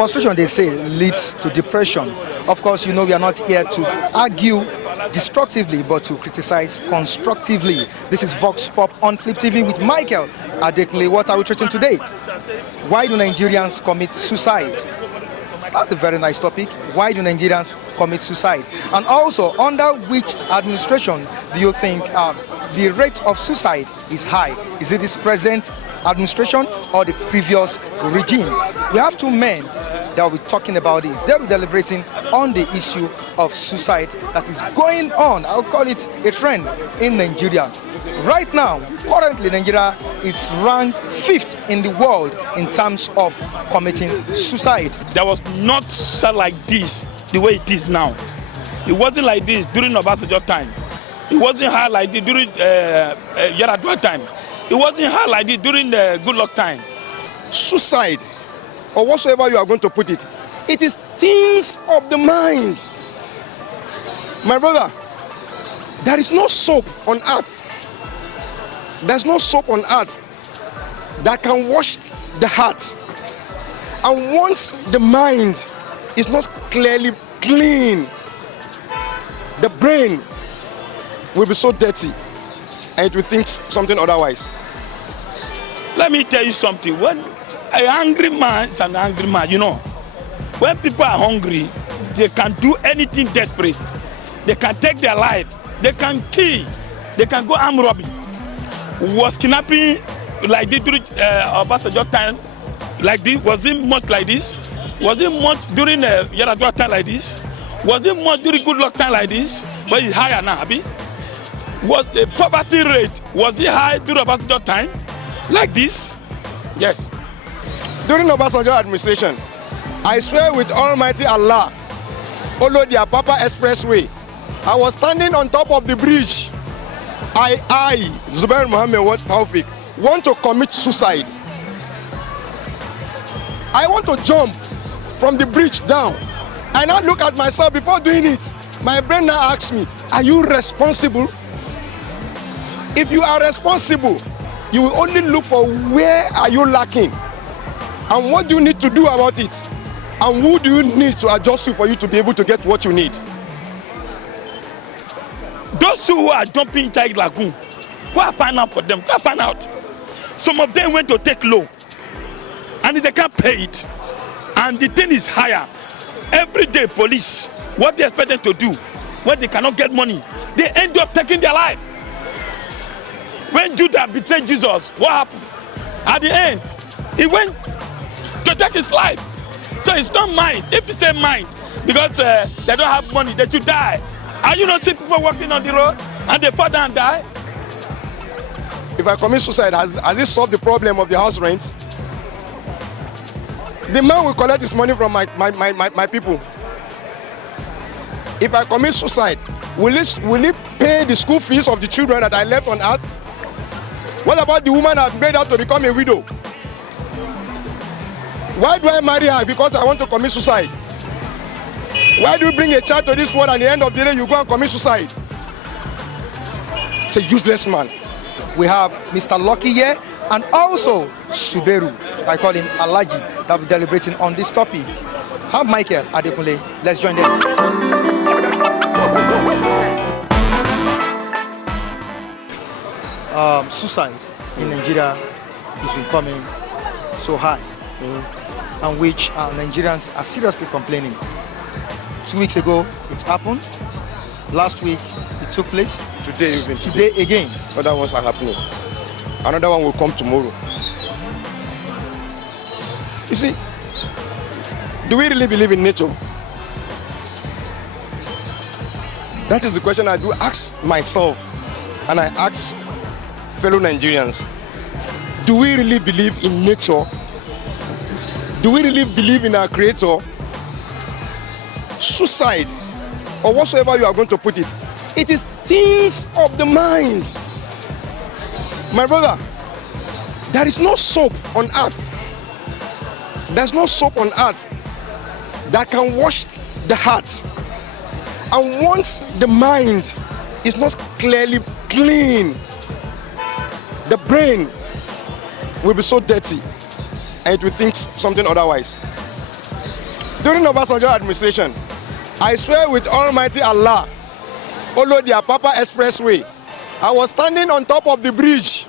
Frustration, they say, leads to depression. Of course, you know we are not here to argue destructively, but to criticize constructively. This is Vox Pop on Flip TV with Michael Adekunle. What are we treating today? Why do Nigerians commit suicide? That's a very nice topic. Why do Nigerians commit suicide? And also, under which administration do you think the rate of suicide is high? Is it this present administration or the previous regime? We have two men that will be talking about this. They'll be deliberating on the issue of suicide that is going on. I'll call it a trend in Nigeria. Right now, currently Nigeria is ranked 5th in the world in terms of committing suicide. There was not suicide like this, the way it is now. It wasn't like this during Obasanjo time. It wasn't hard like this during Yaradua time. It wasn't hard like this during the Goodluck time. Suicide, or whatsoever you are going to put it, it is things of the mind. My brother, there is no soap on earth. There's no soap on earth that can wash the heart. And once the mind is not clearly clean, the brain will be so dirty and it will think something otherwise. Let me tell you something. When an angry man is an angry man, you know, when people are hungry, they can do anything desperate. They can take their life. They can kill. They can go armed robbery. Was kidnapping like this during Obasanjo time? Like this? Was it much like this? Was it much during Yaradua time like this? Was it much during Goodluck time like this? But it's higher now, Abi. Was the poverty rate, was it high during Obasanjo time? Like this? Yes. During Obasanjo administration, I swear with Almighty Allah, Olodia Papa Expressway, I was standing on top of the bridge. I, Zubair Mohammed Taufik, want to commit suicide. I want to jump from the bridge down. I now look at myself before doing it. My brain now asks me, are you responsible? If you are responsible, you will only look for where are you lacking and what do you need to do about it and who do you need to adjust to for you to be able to get what you need. Those who are jumping into the lagoon, go and find out for them. Go and find out. Some of them went to take loan, and they can't pay it, and the thing is higher. Every day, police, what they expect them to do, when they cannot get money, they end up taking their life. When Judas betrayed Jesus, what happened? At the end, he went to take his life. So it's not mind. If it's a mind, because they don't have money, they should die. Are you not seeing people walking on the road and they fall down and die? If I commit suicide, has it solved the problem of the house rent? The man will collect his money from my people. If I commit suicide, will he pay the school fees of the children that I left on earth? What about the woman I've made out to become a widow? Why do I marry her? Because I want to commit suicide. Why do you bring a child to this world and at the end of the day you go and commit suicide? It's a useless man. We have Mr. Lucky here and also Suberu, I call him Alaji, that will be deliberating on this topic. Have Michael Adekunle. Let's join them. Suicide in Nigeria is becoming so high, and which Nigerians are seriously complaining. 2 weeks ago, it happened. Last week, it took place. Today again. Other ones are happening. Another one will come tomorrow. You see, do we really believe in nature? That is the question I do ask myself, and I ask fellow Nigerians. Do we really believe in nature? Do we really believe in our Creator? Suicide, or whatsoever you are going to put it, it is things of the mind. My brother, there is no soap on earth. There's no soap on earth that can wash the heart. And once the mind is not clearly clean, the brain will be so dirty and it will think something otherwise. During Obasanjo administration, I swear with Almighty Allah, Olo the Apapa Expressway, I was standing on top of the bridge.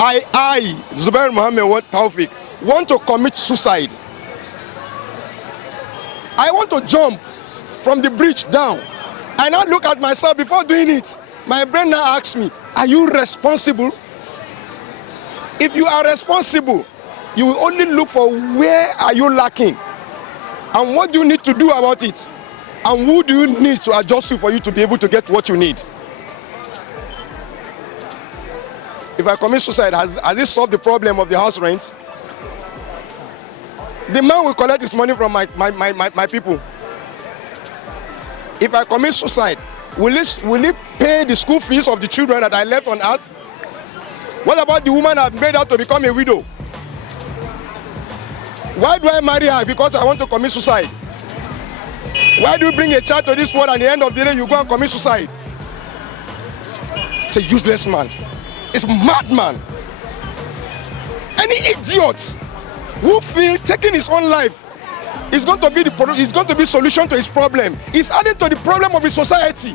I, Zubair Mohammed Taufik, want to commit suicide. I want to jump from the bridge down. I now look at myself before doing it. My brain now asks me, are you responsible? If you are responsible, you will only look for where are you lacking and what do you need to do about it, and who do you need to adjust to for you to be able to get what you need. If I commit suicide, has it solved the problem of the house rent? The man will collect his money from my people. If I commit suicide, will it pay the school fees of the children that I left on earth? What about the woman I've made out to become a widow? Why do I marry her? Because I want to commit suicide. Why do you bring a child to this world and at the end of the day you go and commit suicide? It's a useless man. It's a madman. Any idiot who feels taking his own life is going to be solution to his problem. It's added to the problem of his society.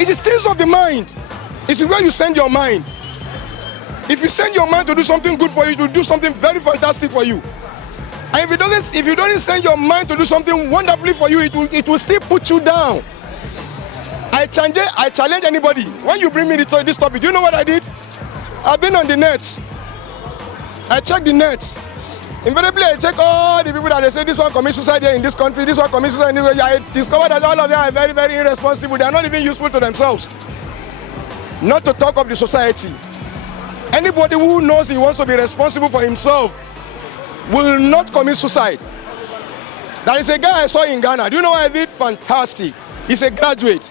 It is things of the mind. It's where you send your mind. If you send your mind to do something good for you, it will do something very fantastic for you. And if you don't send your mind to do something wonderfully for you, it will still put you down. I challenge anybody. When you bring me this topic, do you know what I did? I've been on the net. I checked the net. Invariably, I check all the people that they say this one commits suicide here in this country, this one commits suicide anywhere. I discovered that all of them are very, very irresponsible. They are not even useful to themselves. Not to talk of the society. Anybody who knows he wants to be responsible for himself will not commit suicide. There is a guy I saw in Ghana. Do you know what I did? Fantastic. He's a graduate.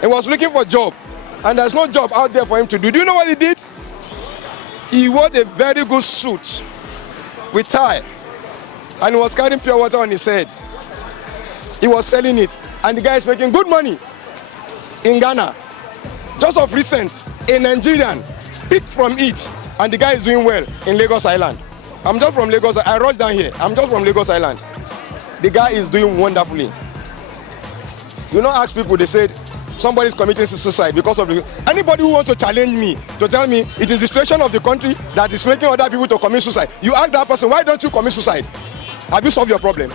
He was looking for a job. And there's no job out there for him to do. Do you know what he did? He wore a very good suit with tie. And he was carrying pure water on his head. He was selling it. And the guy is making good money in Ghana. Just of recent, a Nigerian picked from it. And the guy is doing well in Lagos Island. I'm just from Lagos. I rushed down here. I'm just from Lagos Island. The guy is doing wonderfully. You know, ask people, they said, somebody is committing suicide because of anybody who wants to challenge me, to tell me it is the situation of the country that is making other people to commit suicide. You ask that person, why don't you commit suicide? Have you solved your problem?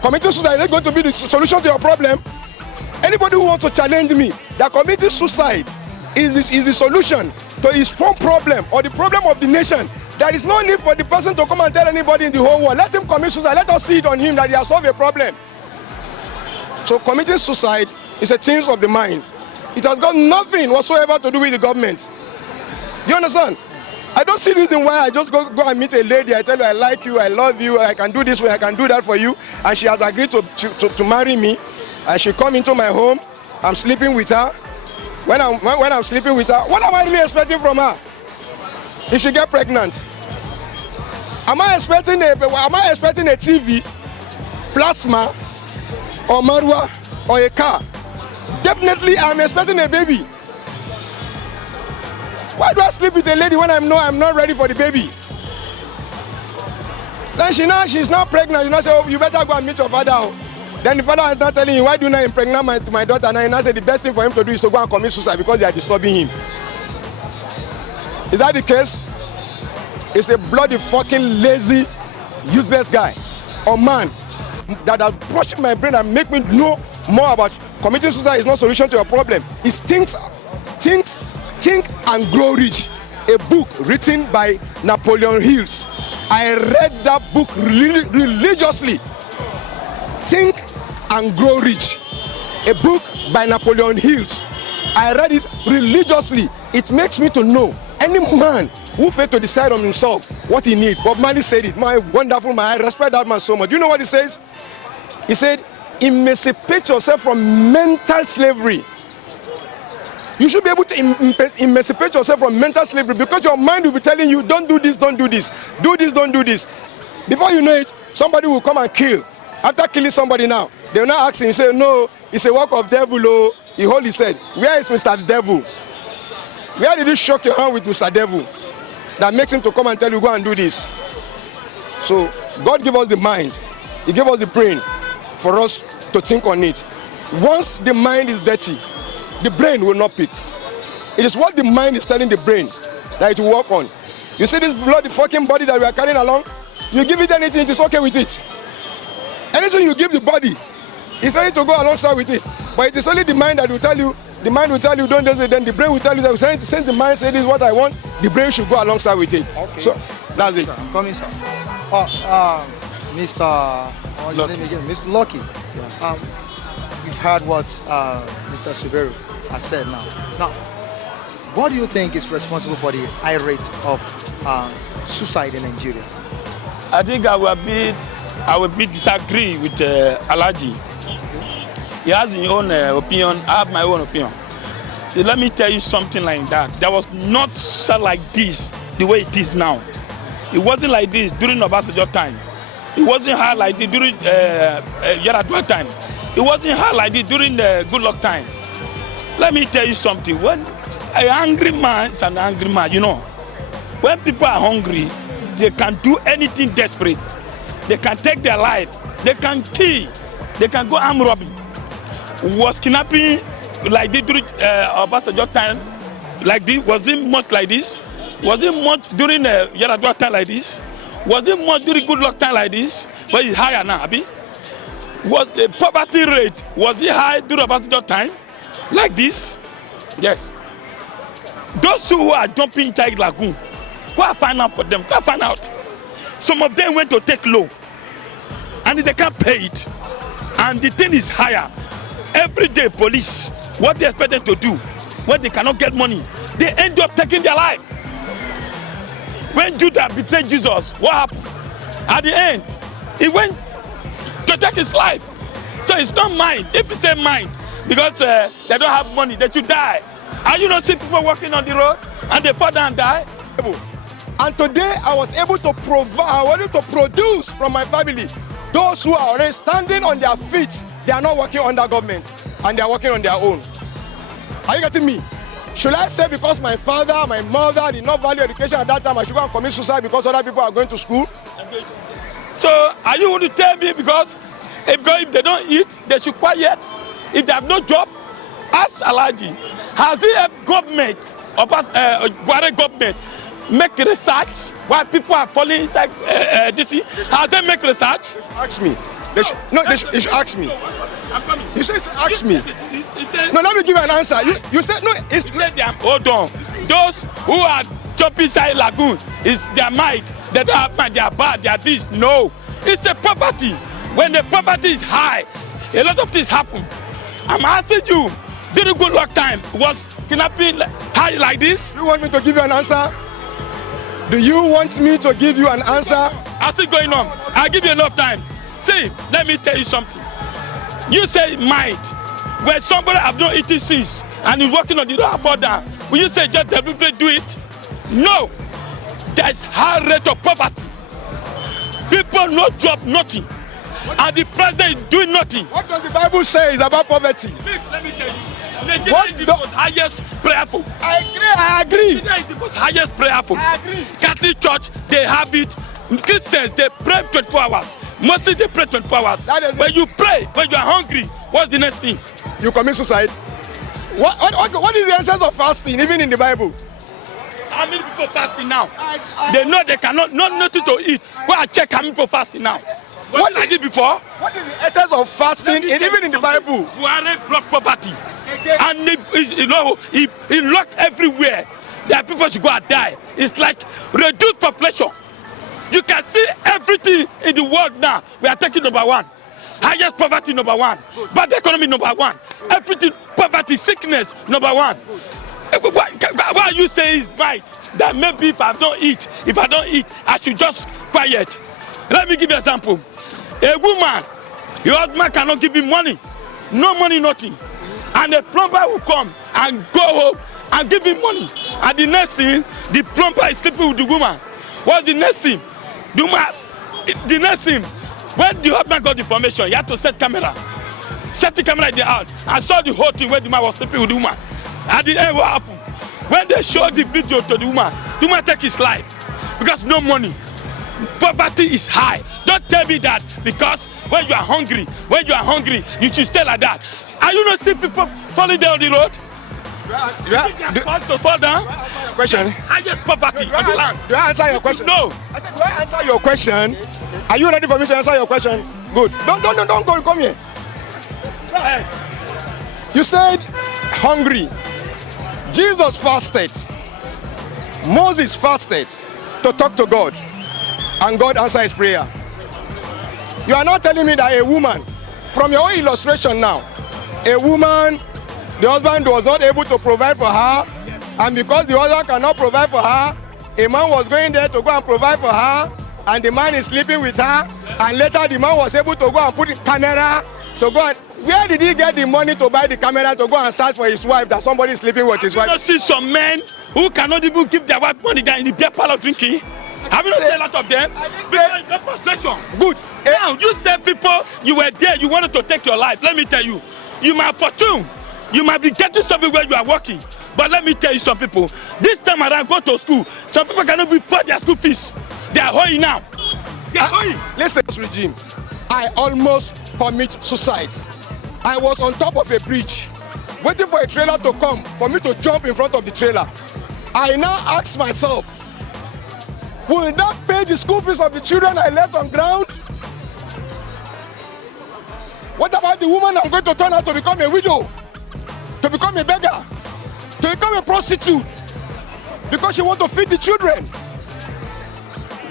Committing suicide is going to be the solution to your problem. Anybody who wants to challenge me that committing suicide is the solution to his own problem or the problem of the nation, there is no need for the person to come and tell anybody in the whole world. Let him commit suicide. Let us see it on him that he has solved a problem. So committing suicide is a thing of the mind. It has got nothing whatsoever to do with the government. Do you understand? I don't see reason why I just go and meet a lady. I tell her I like you, I love you, I can do this way, I can do that for you, and she has agreed to marry me. And she come into my home. I'm sleeping with her. When I'm sleeping with her, what am I really expecting from her? If she get pregnant, am I expecting a TV, plasma, or marwa, or a car? Definitely, I'm expecting a baby. Why do I sleep with a lady when I'm not ready for the baby? Then she's now pregnant. You know, say, oh, you better go and meet your father. Then the father is not telling you, why do you not impregnate my daughter? And I now say the best thing for him to do is to go and commit suicide because they are disturbing him. Is that the case? It's a bloody fucking lazy, useless guy or man that has brushed my brain and make me know more about committing suicide is not a solution to your problem. It's Think and Grow Rich, a book written by Napoleon Hills. I read that book religiously. Think and Grow Rich, a book by Napoleon Hills. I read it religiously. It makes me to know any man who fails to decide on himself what he needs. Bob Marley said it. My wonderful man, I respect that man so much. You know what he says? He said, emancipate yourself from mental slavery. You should be able to emancipate yourself from mental slavery because your mind will be telling you, don't do this, don't do this, do this, don't do this. Before you know it, somebody will come and kill. After killing somebody now, they will not ask him, say, no, it's a work of devil. Oh. He hold his head. Where is Mr. Devil? Where did you shock your hand with Mr. Devil that makes him to come and tell you, go and do this? So God gave us the mind. He gave us the brain for us to think on it. Once the mind is dirty, the brain will not pick. It is what the mind is telling the brain that it will work on. You see this bloody fucking body that we are carrying along? You give it anything, it is okay with it. Anything you give the body, it's ready to go alongside with it. But it is only the mind that will tell you, the mind will tell you don't do it, then the brain will tell you that since the mind says this is what I want, the brain should go alongside with it. Okay. So that's it. Sir, I'm coming, sir. Mr. What's your name again? Mr. Lucky. Yeah. You've heard what Mr. Suberu has said now. Now, what do you think is responsible for the high rate of suicide in Nigeria? I think I will be disagree with Alaji. He has his own opinion. I have my own opinion. So let me tell you something like that. There was not so like this the way it is now. It wasn't like this during Obasanjo time. It wasn't hard like this during Yaradua time. It wasn't hard like this during the Good Luck time. Let me tell you something. When an angry man is an angry man, you know. When people are hungry, they can do anything desperate. They can take their life. They can kill. They can go armed robbery. Was kidnapping like this during Obasanjo time? Like this? Was it much like this? Was it much during Yaradua time like this? Was it much during Good Luck time like this? But it's higher now, Abi. Was the poverty rate, was it high during Obasanjo time? Like this? Yes. Those who are jumping inside lagoon, go and find out for them. Go and find out. Some of them went to take loan, and they can't pay it. And the thing is higher. Every day, police, what they expect them to do, when they cannot get money, they end up taking their life. When Judah betrayed Jesus, what happened? At the end, he went to take his life. So it's not mine. If it's a mind, because they don't have money, they should die. Are you not seeing people walking on the road and they fall down and die? And today I was able to provide, I wanted to produce from my family. Those who are already standing on their feet, they are not working under government and they are working on their own. Are you getting me? Should I say because my father, my mother did not value education at that time, I should go and commit suicide because other people are going to school? So are you going to tell me because if they don't eat, they should quiet? If they have no job, ask Alaji, has the government, or Buhari government, make research why people are falling inside this? Has they make research? They should ask me. They should ask me. You say ask me. No, let me give you an answer. You said no. Hold on. Those who are jumping inside lagoon is their mind. They don't have mind. They are bad. They are this. No, it's a poverty. When the poverty is high, a lot of things happen. I'm asking you. During Good Luck time, was kidnapping high like this? You want me to give you an answer? Do you want me to give you an answer? I'm still going on. I'll give you enough time. See, let me tell you something. You say might. When somebody have not eaten since and is working on the road fall down, will you say just deliberately do it? No. There's high rate of poverty. People no job, nothing. And the president is doing nothing. What does the Bible say is about poverty? Let me tell you. Nigeria is the most highest prayerful. I agree. Nigeria is the most highest prayerful. I agree. Catholic Church, they have it. Christians, they pray 24 hours. Mostly they pray 24 hours. When you pray, when you are hungry, what's the next thing? You commit suicide. What is the essence of fasting, even in the Bible? How many people fasting now? They know they cannot, nothing to eat. Go and check how many people fasting now. What I did before? What is the essence of fasting, even in the Bible? Buhari brought poverty. And he locked everywhere that people should go and die. It's like reduced population. You can see everything in the world now. We are taking number one. Highest poverty, number one. Bad economy, number one. Everything, poverty, sickness, number one. What you say is right. That maybe if I don't eat, I should just quiet. Let me give you an example. A woman, your husband cannot give him money. No money, nothing. And the plumber will come and go home and give him money. And the next thing, the plumber is sleeping with the woman. What's the next thing? The next thing, when the husband got the information, he had to set camera. Set the camera in the house and saw the whole thing where the man was sleeping with the woman. At the end, what happened? When they showed the video to the woman take his life because no money. poverty is high. Don't tell me that because when you are hungry, you should stay like that. Are you not seeing people falling down the road? To fall down? Question. Highest poverty on the land. Do I answer your question? No. I said, do I answer your question? Are you ready for me to answer your question? Good. Don't go. Come here. Go ahead. You said hungry. Jesus fasted. Moses fasted to talk to God, and God answered his prayer. You are not telling me that a woman, from your own illustration now, a woman, the husband was not able to provide for her, and because the husband cannot provide for her, a man was going there to go and provide for her, and the man is sleeping with her, and later the man was able to go and put the camera to go and... Where did he get the money to buy the camera to go and search for his wife that somebody is sleeping with his wife? Have you not seen some men who cannot even give their wife money there in the beer parlor drinking? Have you not seen a lot of them? Because of frustration. Good. Now, you said people, you were there, you wanted to take your life. Let me tell you, you might fortune. You might be getting something where you are working. But let me tell you some people, this time around, go to school. Some people cannot be paid their school fees. They are hoeing now. They are hoeing. Listen to this regime. I almost commit suicide. I was on top of a bridge, waiting for a trailer to come for me to jump in front of the trailer. I now ask myself, will that pay the school fees of the children I left on ground? What about the woman I'm going to turn out to become a widow, to become a beggar, to become a prostitute, because she wants to feed the children?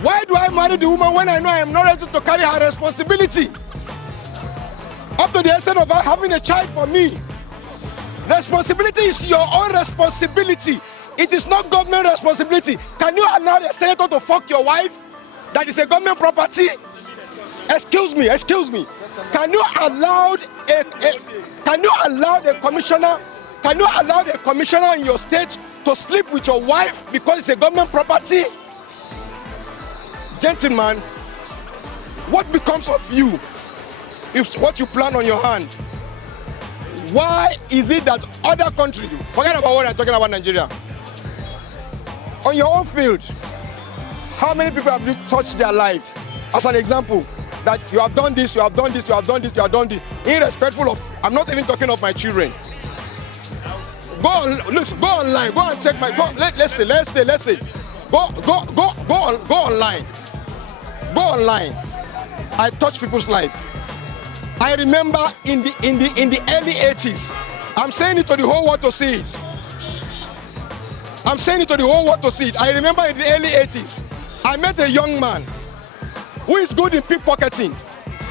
Why do I marry the woman when I know I am not ready to carry her responsibility? Up to the extent of her having a child for me. Responsibility is your own responsibility. It is not government responsibility. Can you allow a senator to fuck your wife? That is a government property? Excuse me. Can you allow the commissioner in your state to sleep with your wife because it's a government property? Gentlemen, what becomes of you if what you plan on your hand? Why is it that other countries, forget about what I'm talking about Nigeria, on your own field, how many people have you touched their life? As an example, that you have done this, irrespectful of, I'm not even talking of my children. Go online, go and check my, let's say, go online. I touch people's life. I remember in the early 80s, I'm saying it to the whole world to see it. I remember in the early 80s, I met a young man who is good in pickpocketing.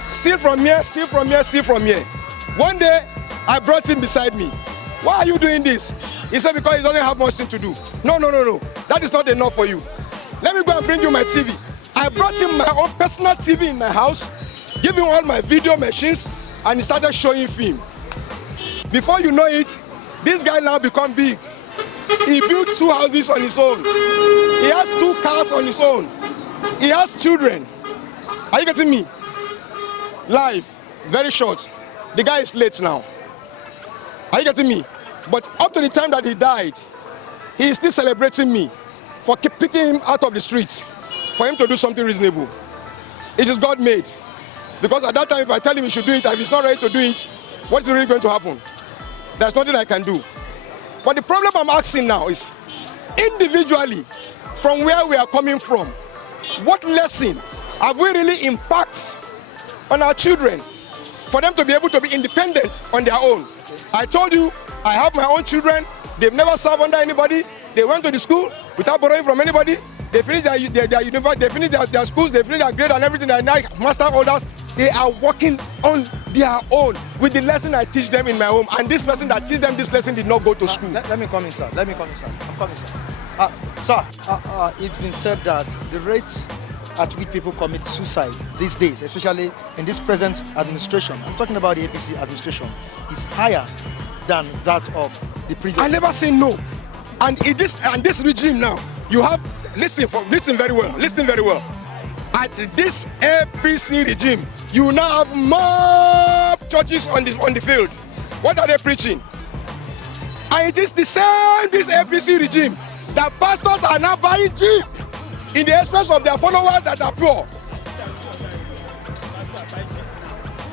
Steal from here. One day, I brought him beside me. Why are you doing this? He said, because he doesn't have much thing to do. No. That is not enough for you. Let me go and bring you my TV. I brought him my own personal TV in my house, give him all my video machines, and he started showing film. Before you know it, this guy now become big. He built 2 houses on his own. He has 2 cars on his own. He has children. Are you getting me? Life, very short. The guy is late now. Are you getting me? But up to the time that he died, he is still celebrating me for picking him out of the streets, for him to do something reasonable. It is God made. Because at that time, if I tell him he should do it, if he's not ready to do it, what is really going to happen? There's nothing I can do. But the problem I'm asking now is, individually, from where we are coming from, what lesson have we really impacted on our children for them to be able to be independent on their own? I told you, I have my own children. They've never served under anybody. They went to the school without borrowing from anybody. They finished their university, they finished their schools, they finished their grade and everything. They are now master holders. They are working on their own with the lesson I teach them in my home. And this person that teach them this lesson did not go to school. Let me come in, sir. I'm coming, sir. It's been said that the rate at which people commit suicide these days, especially in this present administration, I'm talking about the APC administration, is higher than that of the previous. I never say no. And this regime now, you have, listen very well. At this APC regime, you now have more churches on the field. What are they preaching? And it is the same, this APC regime, that pastors are now buying Jeep. in the expense of their followers that are poor.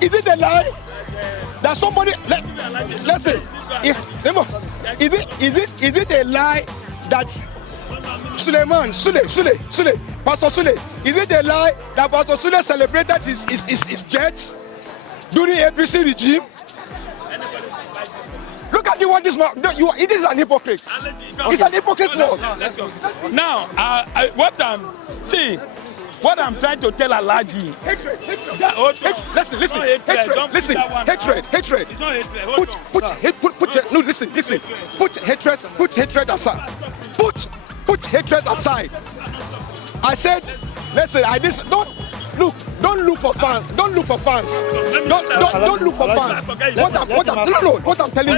Is it a lie that somebody let's say is it a lie that Sule, Pastor Sule, is it a lie that Pastor Sule celebrated his jet during APC regime? Look at what this man. It is an hypocrite. It's an hypocrite word. Now, what I'm trying to tell Alaji. Hatred. Listen. Hatred. It's not hatred. Put hatred aside. Put hatred aside. I said, listen. Don't look for fans. Don't look for fans. What I'm telling you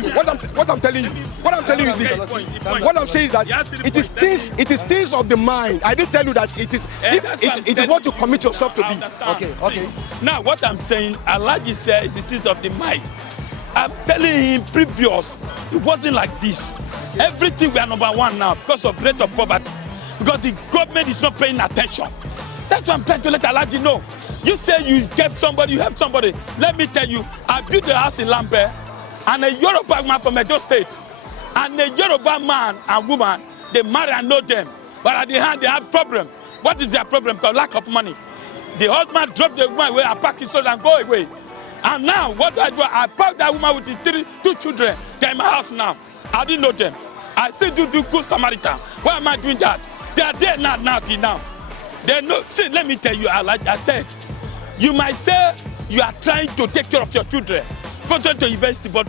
is this. What I'm saying is that it is things of the mind. I didn't tell you that it is what you commit yourself to be. Okay. Now what I'm saying, Alaji says it is of the mind. I'm telling him previous, it wasn't like this. Everything we are number one now because of rate of poverty. Because the government is not paying attention. That's what I'm trying to let Alaji know. You say you gave somebody, you help somebody. Let me tell you, I built a house in Lambert, and a Yoruba man from Edo State, and a Yoruba man and woman, they marry and know them. But at the end, they have problem. What is their problem? Because lack of money. The husband dropped the woman away and pack his soul and go away. And now, what do? I packed that woman with the two children. They're in my house now. I didn't know them. I still do good Samaritan. Why am I doing that? They are there now. They know. See, let me tell you, like I said, you might say you are trying to take care of your children, sponsor to university, but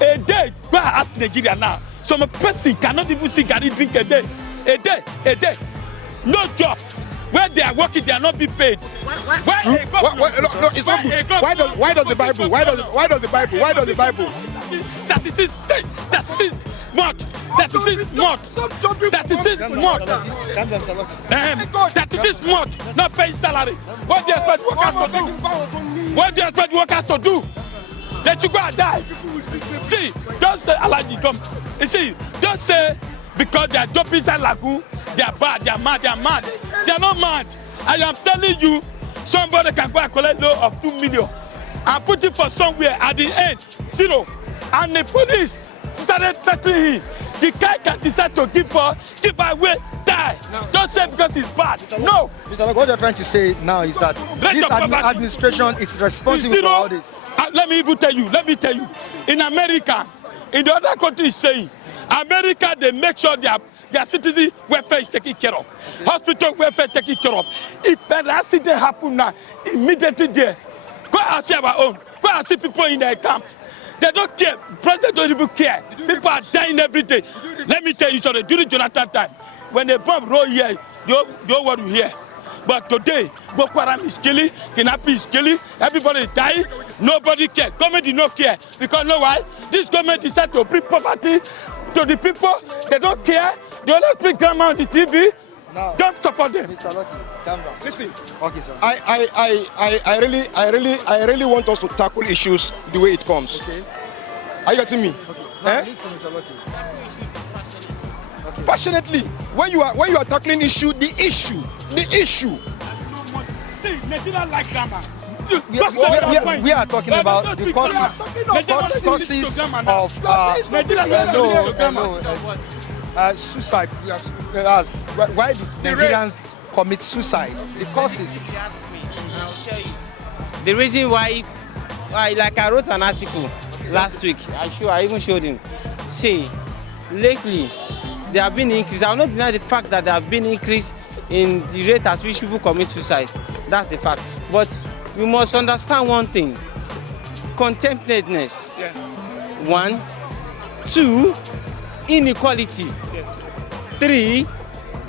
a day, go and ask Nigeria now. Some person cannot even see Gary drink a day. A day. No job. Where they are working, they are not being paid. Why? No, it's not good. Why does the Bible? Why does the Bible? That is his month. Not paying salary. What do you expect workers to do? They should go and die. See, don't say Alaji come. You see, don't say because they are jumping inside lagoon, they are bad, they are mad. They are not mad. I am telling you, somebody can go and collect loan of 2 million and put it for somewhere at the end, 0. And the police started threatening him. The guy can decide to give away, die. No. Don't say because it's bad. No. Mr. What you're trying to say now is that this administration is responsible for all this. Let me tell you. In America, in the other countries saying, America, they make sure their citizen welfare is taken care of. Hospital welfare taken care of. If an accident happen now, immediately there, go and see our own. Go and see people in their camp. They don't care. President don't even care. People are dying every day. Let me tell you something. During Jonathan time, when the bomb roll here, you know what you hear. But today, Boko Haram is killing, kidnapping is killing, everybody is dying, nobody cares. Government did not care. Because you know why? This government decided to bring poverty to the people. They don't care. They only speak grammar on the TV. Now, don't support them. Mr. Lucky, calm down. Listen, okay, sir. I really want us to tackle issues the way it comes. Okay. Are you getting me? Okay. Now, listen, Mr. Lucky. Okay. Passionately, when you are tackling the issue. See, Nigeria like grammar. We are talking about the causes of suicide. Why do Nigerians commit suicide? The causes. I'll tell you. The reason why, like I wrote an article last week. I even showed him. See, lately there have been increase. I will not deny the fact that there have been increase in the rate at which people commit suicide. That's the fact. But we must understand one thing: contentedness. Yes. 1, 2, inequality. Yes. 3,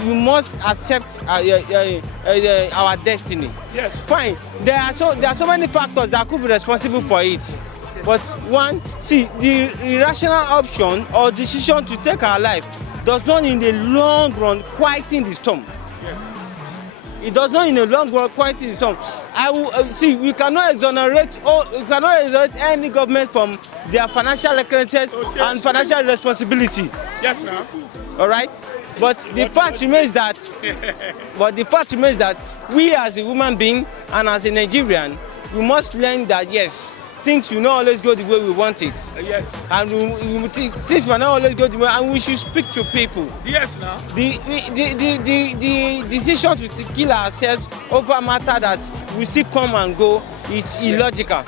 we must accept our destiny. Yes. Fine. There are so many factors that could be responsible for it. But one, see, the irrational option or decision to take our life does not in the long run quieten the storm. Yes. It does not in the long run quieten the storm. I will see. We cannot exonerate any government from their financial recurrences and financial responsibility. Yes, now. All right. But the fact remains that, we as a human being and as a Nigerian, we must learn that yes, things will not always go the way we want it. Yes. And things will not always go the way, and we should speak to people. Yes, now. The decision to kill ourselves over a matter that we still come and go is illogical.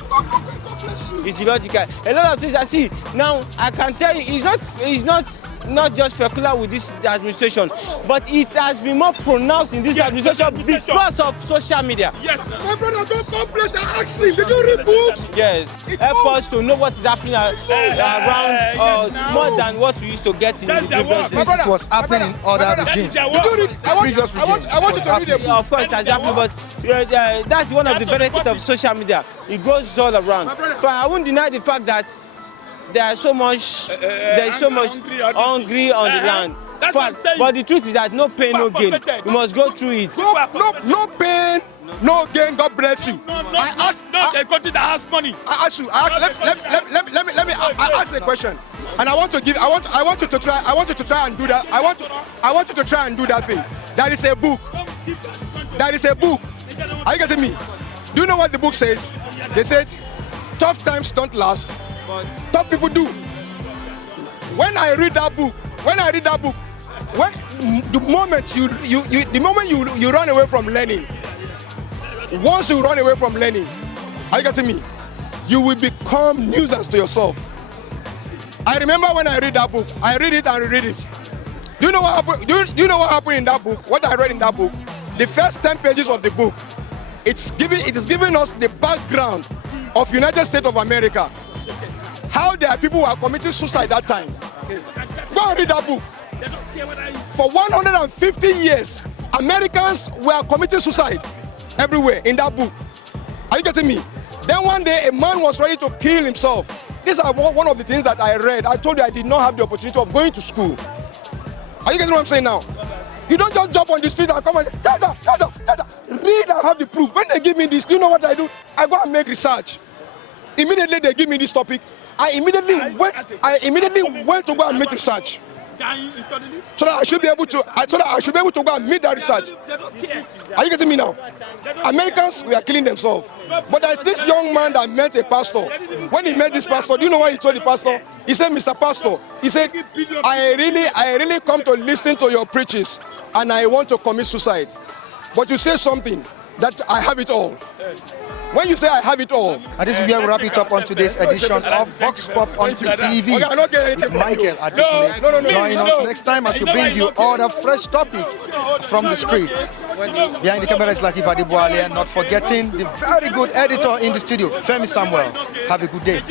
It's illogical. A lot of things I see now. I can tell you, it's not just peculiar with this administration, but it has been more pronounced in this administration because of social media. Yes. My brother, go place and ask him. Did you read books? Yes. Help us to know what is happening around more than what we used to get in the previous days. It was happening in other regimes. Did you read? I want you to read a book. Of course, it has happened, but that's one of the benefits of social media. It goes all around. But I won't deny the fact that there is so much hungry on the land. But the truth is that no pain, no gain. We must go through it. No pain, no gain. God bless you. They go to the house money. I ask you. Let me ask a question, and I want you to try and do that. I want you to try and do that thing. There is a book. Are you getting me? Do you know what the book says? They said, tough times don't last. Tough people do. When I read that book, the moment you run away from learning, once you run away from learning, are you getting me? You will become nuisance to yourself. I remember when I read that book, I read it and reread it. Do you know what happened? Do you know what happened in that book? What I read in that book? The first 10 pages of the book, it is giving us the background of United States of America. How their people were committing suicide that time. Go and read that book. For 150 years, Americans were committing suicide everywhere in that book. Are you getting me? Then one day, a man was ready to kill himself. These are one of the things that I read. I told you I did not have the opportunity of going to school. Are you getting what I'm saying now? You don't just jump on the street and come and shut up. Read and have the proof. When they give me this, do you know what I do? I go and make research. Immediately they give me this topic. I immediately went to go and make research. So that I should be able to go and meet that research. Are you getting me now? Americans were killing themselves. But there's this young man that met a pastor. When he met this pastor, do you know what he told the pastor? He said, Mr. Pastor, he said, I really come to listen to your preachings and I want to commit suicide. But you say something that I have it all. When you say I have it all. And this is where we wrap it up on today's edition of Vox Pop on TV with Michael Adekunle. Join us next time as we bring you all the fresh topic from the streets. Behind the camera is Latif Adeboale, and not forgetting the very good editor in the studio, Femi Samuel. Have a good day.